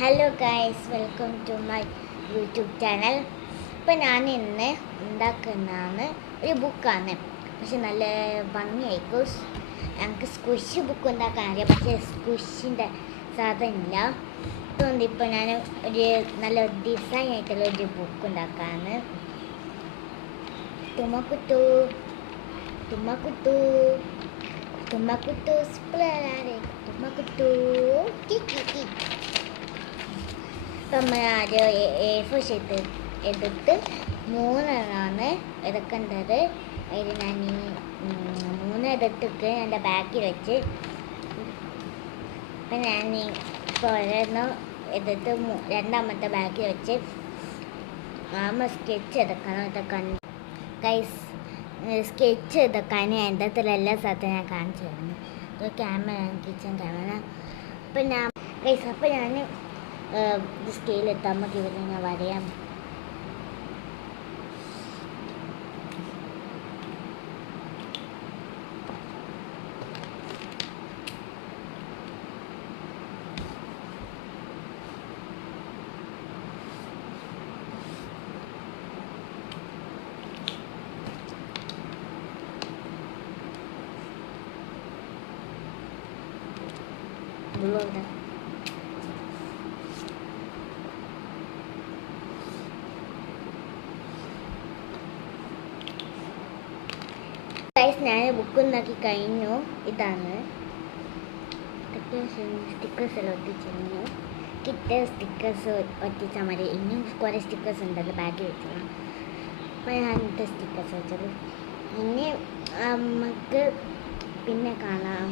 Hello guys, welcome to my YouTube channel. ഇപ്പം ഞാൻ ഇന്ന് ഉണ്ടാക്കുന്നതാണ് ഒരു ബുക്കാണ്. പക്ഷെ നല്ല ഭംഗിയായിരിക്കും. ഞങ്ങൾക്ക് സ്ക്വിഷ് ബുക്ക് ഉണ്ടാക്കാൻ അറിയാം, പക്ഷേ സ്ക്വിഷിൻ്റെ സാധനമില്ല. അതുകൊണ്ട് ഇപ്പോൾ ഞാൻ ഒരു നല്ല ഡിസൈൻ ആയിട്ടുള്ള ഒരു ബുക്ക് ഉണ്ടാക്കാണ്. തുമ്മക്കുട്ടു തുമ്മക്കുട്ടു തുമ്മക്കുട്ടു സ്പ്ലേ തുമ്മക്കുട്ടു കിക്കി. ഇപ്പം നമ്മൾ ആദ്യം A4 ഷീറ്റ് എടുത്ത് മൂന്നെണ്ണമാണ് എടുക്കേണ്ടത്. അതിൽ ഞാൻ മൂന്ന് എടുത്തിട്ട് എൻ്റെ ബാക്കിൽ വെച്ച് ഇപ്പം ഞാൻ ഇപ്പോൾ ഒരെണ്ണം എടുത്ത് രണ്ടാമത്തെ ബാക്കിൽ വെച്ച് നമ്മൾ സ്കെച്ച് എടുക്കണം. ഇതൊക്കെ ഗൈസ്, സ്കെച്ച് എടുക്കാൻ എൻ്റെ അടുത്തുള്ള സ്ഥലത്തും ഞാൻ കാണിച്ചു തരുന്നു. ഒരു ക്യാമറ, കിച്ചൺ ക്യാമറ. അപ്പം ഞാൻ ഗൈസ്, അപ്പം ഞാൻ സ്കെയിലെത്താൻ നമുക്ക് ഇവിടെ ഞാൻ വരയാം. ഞാൻ ബുക്ക് ഉണ്ടാക്കി കഴിഞ്ഞു. ഇതാണ് സ്റ്റിക്കേഴ്സ് എല്ലാം ഒട്ടിച്ചിരുന്നു. കിറ്റ് സ്റ്റിക്കേഴ്സ് ഒട്ടിച്ചാൽ മതി. ഇനിയും കുറേ സ്റ്റിക്കേഴ്സ് ഉണ്ടല്ലോ ബാഗിൽ വെച്ചത്. അപ്പോൾ ഞാൻ ഇന്നത്തെ സ്റ്റിക്കേഴ്സ് വെച്ചത്. ഇനി നമുക്ക് പിന്നെ കാണാം.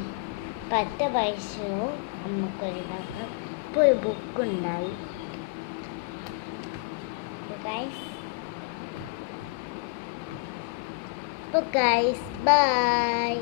10 പൈസയും നമുക്കൊരിതാക്കാം. ഇപ്പോൾ ഒരു ബുക്കുണ്ടായി ഗൈസ്. So guys, bye.